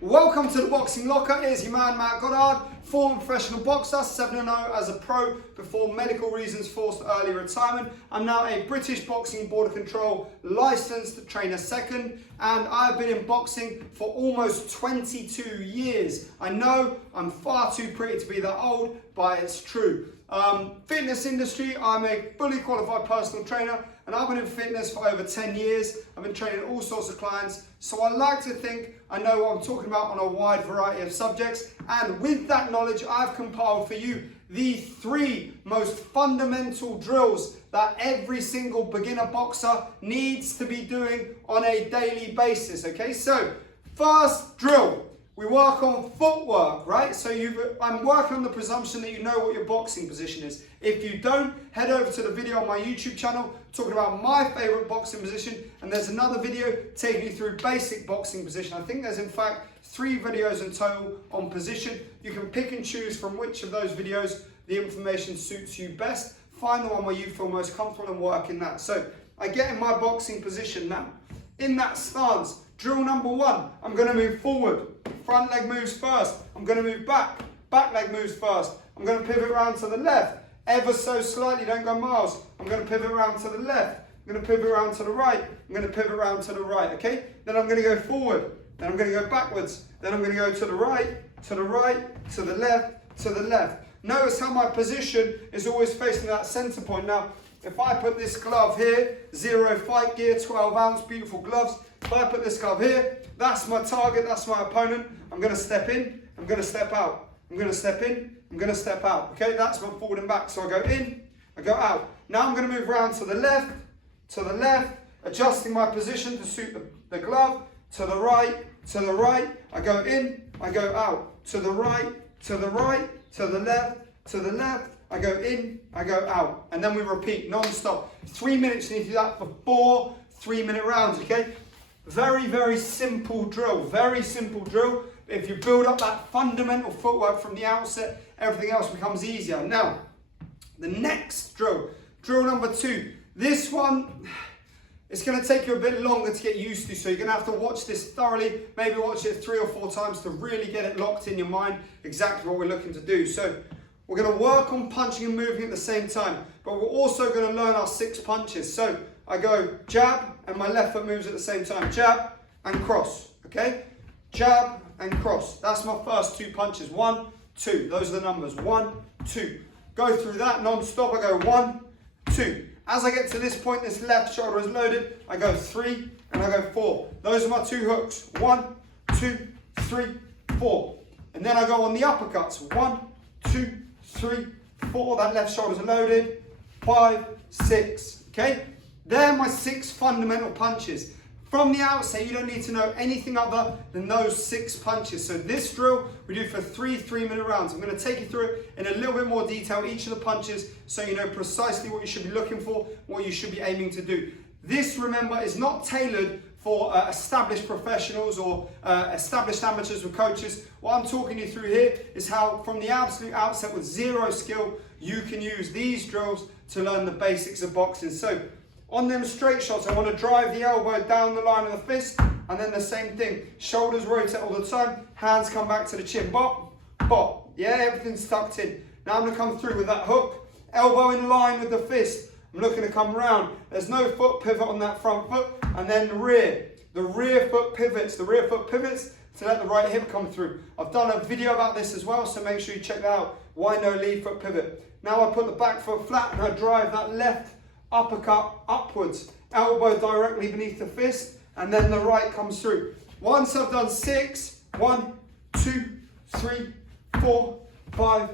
Welcome to the Boxing Locker. It is your man, Goddard, former professional boxer, 7-0 as a pro before medical reasons forced early retirement. I'm now a British Boxing Board of Control licensed trainer second, and I've been in boxing for almost 22 years. I know I'm far too pretty to be that old, but it's true. Fitness industry, I'm a fully qualified personal trainer, and I've been in fitness for over 10 years. I've been training all sorts of clients, so I like to think I know what I'm talking about on a wide variety of subjects. And with that knowledge, I've compiled for you the 3 most fundamental drills that every single beginner boxer needs to be doing on a daily basis. Okay, so first drill. We work on footwork, right? So I'm working on the presumption that you know what your boxing position is. If you don't, head over to the video on my YouTube channel talking about my favorite boxing position, and there's another video taking you through basic boxing position. I think there's in fact 3 videos in total on position. You can pick and choose from which of those videos the information suits you best. Find the one where you feel most comfortable and work in that. So I get in my boxing position now. In that stance, drill number 1, I'm going to move forward. Front leg moves first. I'm going to move back. Back leg moves first. I'm going to pivot around to the left. Ever so slightly, don't go miles. I'm going to pivot around to the left. I'm going to pivot around to the right. I'm going to pivot around to the right, okay? Then I'm going to go forward. Then I'm going to go backwards. Then I'm going to go to the right, to the right, to the left, to the left. Notice how my position is always facing that center point. Now, if I put this glove here, 0 fight gear, 12 ounce, beautiful gloves. If I put this glove here, that's my target, that's my opponent. I'm going to step in, I'm going to step out. I'm going to step in, I'm going to step out. Okay, that's my forward and back. So I go in, I go out. Now I'm going to move around to the left, adjusting my position to suit the glove, to the right, I go in, I go out, to the right, to the left, I go in, I go out. And then we repeat non-stop. 3 minutes, you need to do that for 4 3-minute rounds, okay? Very, very simple drill, very simple drill. If you build up that fundamental footwork from the outset, everything else becomes easier. Now, the next drill, drill number 2. This one, it's going to take you a bit longer to get used to, so you're going to have to watch this thoroughly, maybe watch it 3 or 4 times to really get it locked in your mind, exactly what we're looking to do. So we're going to work on punching and moving at the same time, but we're also going to learn our 6 punches. So I go jab, and my left foot moves at the same time. Jab and cross, okay? Jab and cross. That's my first 2 punches. 1, 2. Those are the numbers. 1, 2. Go through that non-stop. I go 1, 2. As I get to this point, this left shoulder is loaded. I go 3 and I go 4. Those are my 2 hooks. 1, 2, 3, 4. And then I go on the uppercuts. 1, 2, 3, 4. That left shoulder's loaded. 5, 6. Okay? They're my 6 fundamental punches. From the outset, you don't need to know anything other than those 6 punches. So this drill we do for 3 3-minute rounds. I'm going to take you through it in a little bit more detail, each of the punches, so you know precisely what you should be looking for, what you should be aiming to do. This, remember, is not tailored for established professionals or established amateurs or coaches. What I'm talking you through here is how, from the absolute outset with 0 skill, you can use these drills to learn the basics of boxing. So on them straight shots, I want to drive the elbow down the line of the fist, and then the same thing. Shoulders rotate all the time, hands come back to the chin. Bop, bop. Yeah, everything's tucked in. Now I'm going to come through with that hook, elbow in line with the fist. I'm looking to come round. There's no foot pivot on that front foot, and then the rear. The rear foot pivots. The rear foot pivots to let the right hip come through. I've done a video about this as well, so make sure you check that out. Why no lead foot pivot? Now I put the back foot flat and I drive that left uppercut upwards, elbow directly beneath the fist, and then the right comes through. Once I've done 6, 1, 2, 3, 4, 5,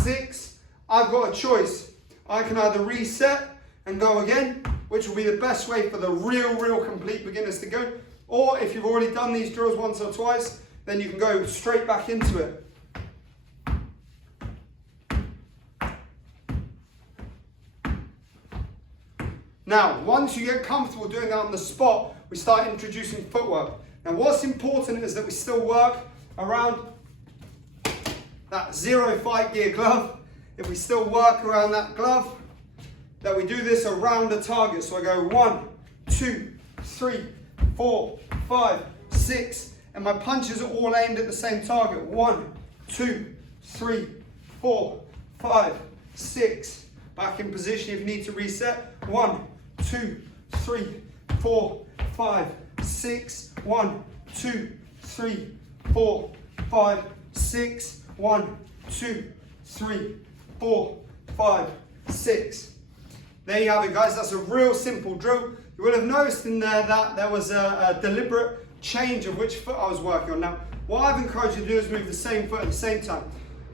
6, I've got a choice. I can either reset and go again, which will be the best way for the real complete beginners to go, or if you've already done these drills once or twice, then you can go straight back into it. Now, once you get comfortable doing that on the spot, we start introducing footwork. Now, what's important is that we still work around that 0 fight gear glove. If we still work around that glove, that we do this around the target. So I go 1, 2, 3, 4, 5, 6, and my punches are all aimed at the same target. 1, 2, 3, 4, 5, 6. Back in position if you need to reset. 1, 2, 3, 4, 5, 6. 1, 2, 3, 4, 5, 6. 1, 2, 3, 4, 5, 6. There you have it, guys. That's a real simple drill. You will have noticed in there that there was a deliberate change of which foot I was working on. Now, what I've encouraged you to do is move the same foot at the same time.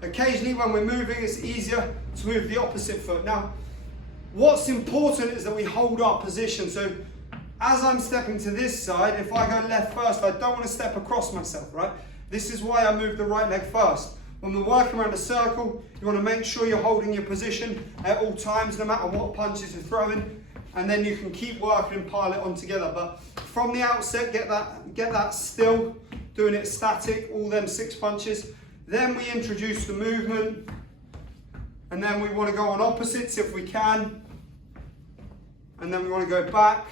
Occasionally when we're moving, it's easier to move the opposite foot. Now, what's important is that we hold our position. So as I'm stepping to this side, if I go left first, I don't want to step across myself, right? This is why I move the right leg first. When we're working around a circle, you want to make sure you're holding your position at all times, no matter what punches you're throwing, and then you can keep working and pile it on together. But from the outset, get that still, doing it static, all them 6 punches. Then we introduce the movement, and then we want to go on opposites if we can, and then we want to go back,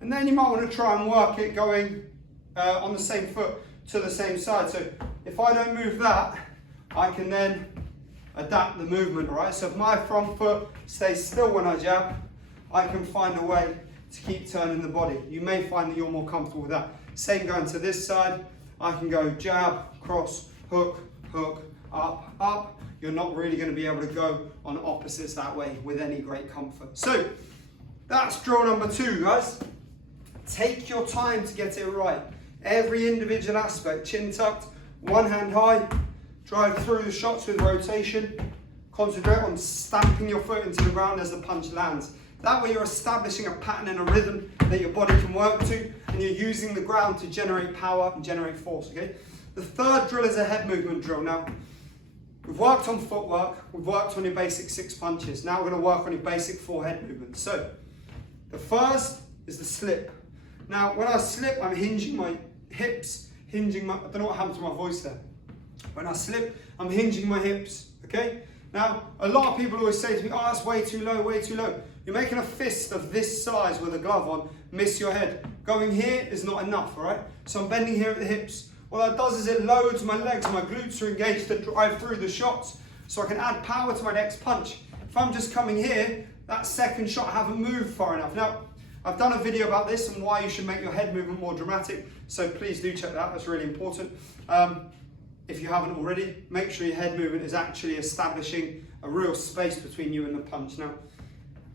and then you might want to try and work it going on the same foot to the same side. So if I don't move that, I can then adapt the movement, right? So if my front foot stays still when I jab, I can find a way to keep turning the body. You may find that you're more comfortable with that. Same going to this side. I can go jab, cross, hook, hook, up, up. You're not really going to be able to go on opposites that way with any great comfort. So that's drill number 2, guys. Take your time to get it right. Every individual aspect, chin tucked, one hand high, drive through the shots with rotation. Concentrate on stamping your foot into the ground as the punch lands. That way you're establishing a pattern and a rhythm that your body can work to, and you're using the ground to generate power and generate force, okay? The third drill is a head movement drill. Now, we've worked on footwork, we've worked on your basic 6 punches. Now we're going to work on your basic 4 head movements. So, the first is the slip. Now, when I slip, I'm hinging my hips, I don't know what happened to my voice there. When I slip, I'm hinging my hips, okay? Now, a lot of people always say to me, oh, that's way too low, way too low. You're making a fist of this size with a glove on, miss your head. Going here is not enough, all right? So I'm bending here at the hips. What that does is it loads my legs, my glutes are engaged to drive through the shots, so I can add power to my next punch. If I'm just coming here, that second shot I haven't moved far enough. Now, I've done a video about this and why you should make your head movement more dramatic, so please do check that out, that's really important. If you haven't already, make sure your head movement is actually establishing a real space between you and the punch. Now,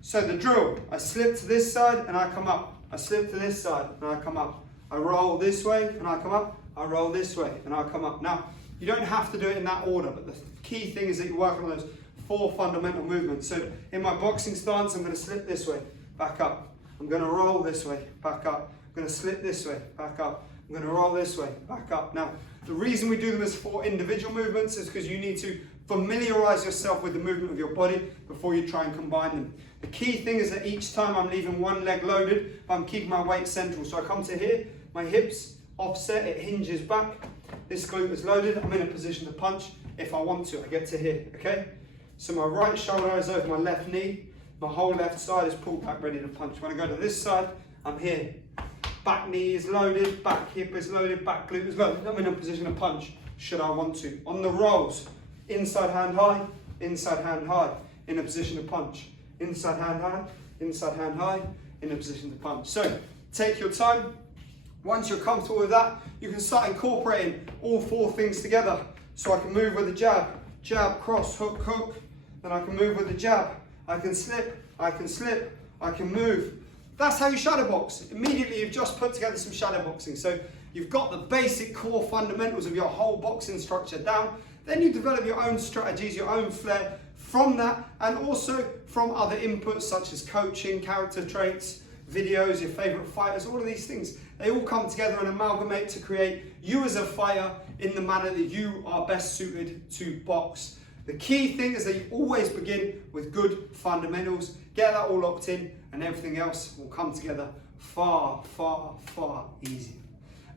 so the drill, I slip to this side and I come up. I slip to this side and I come up. I roll this way and I come up. I roll this way and I come up. Now, you don't have to do it in that order, but the key thing is that you work on those 4 fundamental movements. So in my boxing stance, I'm going to slip this way, back up. I'm going to roll this way, back up. I'm going to slip this way, back up. I'm going to roll this way, back up. Now, the reason we do them as 4 individual movements is because you need to familiarize yourself with the movement of your body before you try and combine them. The key thing is that each time I'm leaving one leg loaded, but I'm keeping my weight central. So I come to here, my hips offset, it hinges back. This glute is loaded, I'm in a position to punch. If I want to, I get to here, okay? So my right shoulder is over my left knee, my whole left side is pulled back, ready to punch. When I go to this side, I'm here. Back knee is loaded, back hip is loaded, back glute is loaded. I'm in a position to punch, should I want to. On the rolls, inside hand high, in a position to punch. Inside hand high, in a position to punch. So, take your time. Once you're comfortable with that, you can start incorporating all 4 things together. So I can move with a jab, jab, cross, hook, hook. Then I can move with a jab. I can slip, I can move. That's how you shadow box. Immediately you've just put together some shadow boxing. So you've got the basic core fundamentals of your whole boxing structure down. Then you develop your own strategies, your own flair from that, and also from other inputs such as coaching, character traits, videos, your favorite fighters, all of these things. They all come together and amalgamate to create you as a fighter in the manner that you are best suited to box. The key thing is that you always begin with good fundamentals, get that all locked in, and everything else will come together far, far, far easier.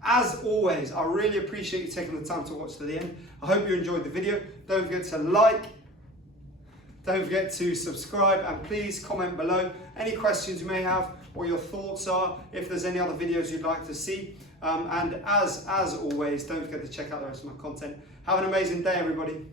As always, I really appreciate you taking the time to watch to the end. I hope you enjoyed the video. Don't forget to like, don't forget to subscribe, and please comment below any questions you may have, what your thoughts are, if there's any other videos you'd like to see. And as always, don't forget to check out the rest of my content. Have an amazing day, everybody.